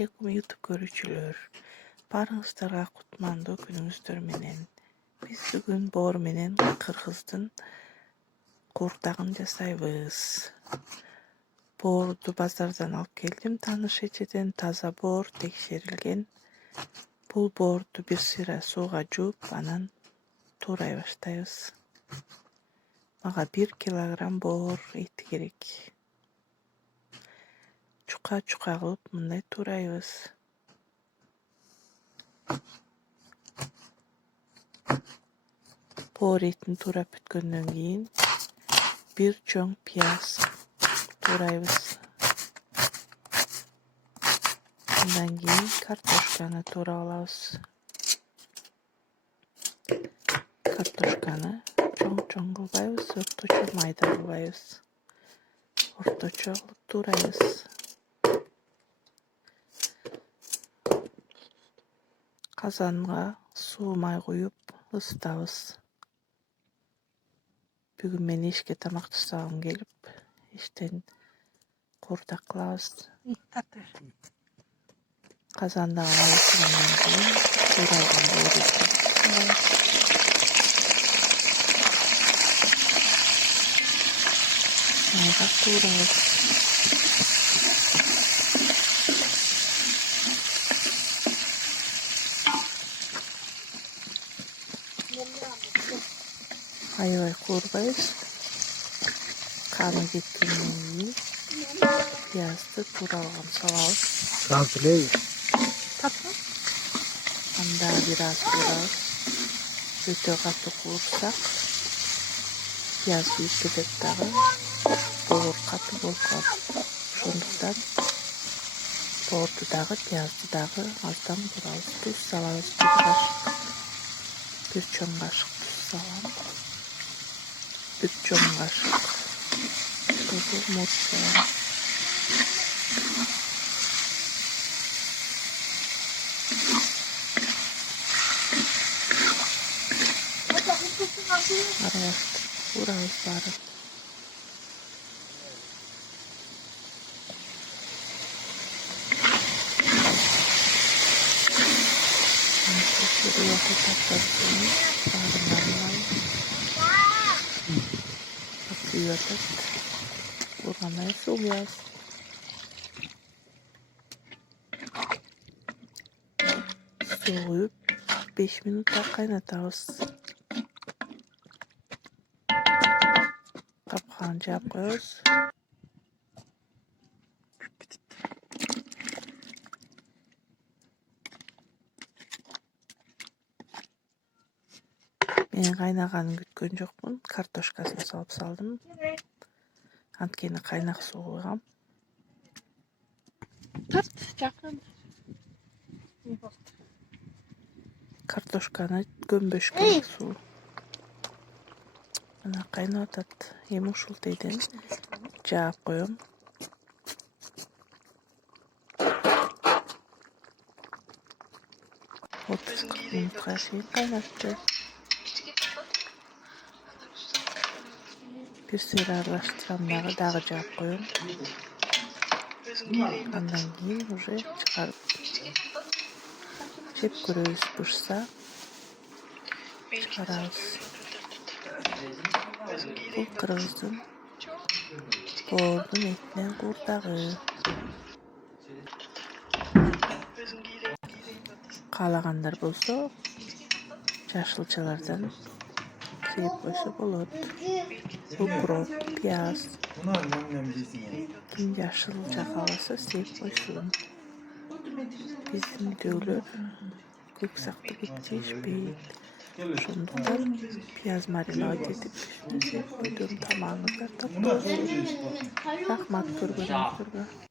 алейкум YouTube көрүүчүлөр. Барыңыздарга кутмандуу күнүңүздөр менен. Биз бүгүн боор менен кыргыздын курдагын жасайбыз. Боорду базардан алып келдим, тааныш эчеден таза боор, текшерилген. Бул боорду бир сыйра сууга жууп, анан туурай баштайбыз. Мага 1 килограмм боор эти керек. Чука кылып мындай туурайбыз. Боор этин туурап бүткөндөн кийин бир чоң пияз туурайбыз. Андан кийин картошканы туурап алабыз. Картошканы чоң кылбайбыз, орточо майда кылбайбыз. Орточо кылып туурайбыз. Казанга суу май куюп ысытабыз. Бүгүн мен эшикке тамак жасагым келип, эштен курдак кылабыз. Казандагы май ысыгандан кийин тууралган боорду салабыз. Майга туурабыз. Аябай куурбайбыз. Каны кеткенден кийин пиязды тууралган салабыз. Казлейбиз. Анда бир аз туурабыз. Өтө катуу куурсак пияз күйүп кетет дагы. Боор катуу болуп калат. Ошондуктан боорду дагы, пиязды дагы аздан туурабыз. Туз салабыз, бир чоң кашык туз салам. Бир чоң кашык тузу мурч салам. Аралаштырып туурабыз баарын. Урганай суу куябыз. Суу куюп 5 минутта кайнатабыз. Капкагын жаап коебуз. Мен кайнаганын күткөн жокмун. Картошкасын салып салдым. Анткени кайнак суу куйгам. Картошканы көмбөш керек суу. Мына кайнап атат. Эми ушул тийден жаап коем. 30-40 минутка чейин кайнатты. Бир сыйра аралаштырам дагы жаап коем. Андан кийин уже чыгарып жеп көрөбүз. Бышса чыгарабыз. Бул кыргыздын боордун этинен курдагы. Каалагандар болсо жашылчалардан сыйып койсо болот. Укроп, пияз. Ким жашылча кааласа сыйып койсун. Биздин үйдөгүлөр көк сакты көп жешпейт. Ошондуктан пияз маринад этип сыйып койдум. Тамагыңыздар таптырсыз. Рахмат көргөнүңүздөргө.